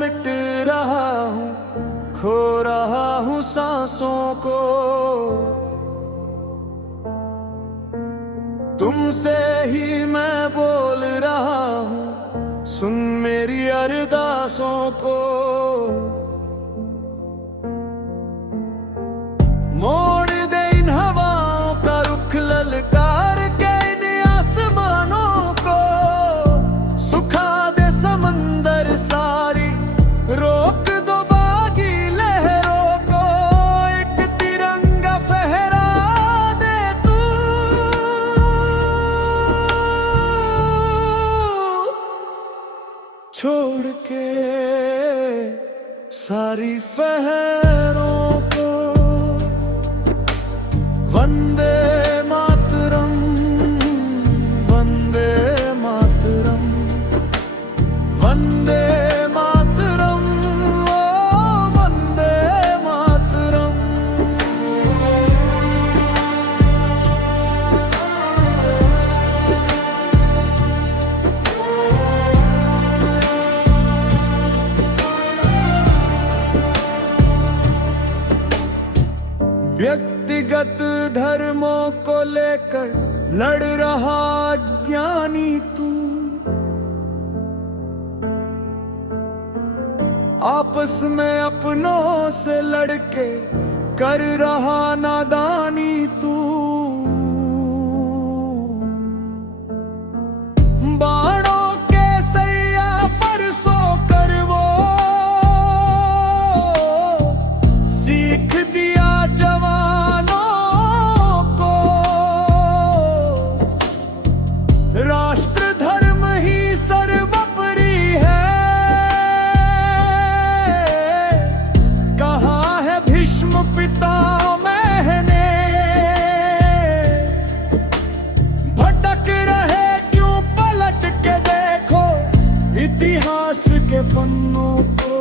मिट रहा हूँ, खो रहा हूँ सांसों को। तुमसे ही मैं बोल रहा हूँ, सुन मेरी अरदासों को। मोड़ दे इन हवाओं का रुख, ललकार के इन आसमानों को। सुखा दे समंदर सारी, रोक दो बागी लहरों को। एक तिरंगा फहरा दे तू, छोड़ के सारी फहरों को। वंदे मातरम, वंदे मातरम, वंदे मातरम, ओ वंदे मातरम। व्यक्तिगत धर्मों को लेकर लड़ रहा ज्ञानी तू, आपस में अपनों से लड़के कर रहा नादानी तू। बाणों के सैया पर सोकर वो सीख दिया जवानों को। राष्ट्र धर्म ही सर्वोपरि है, कहा है भीष्म पितामह ने। भटक रहे क्यों, पलट के देखो इतिहास के पन्नों को।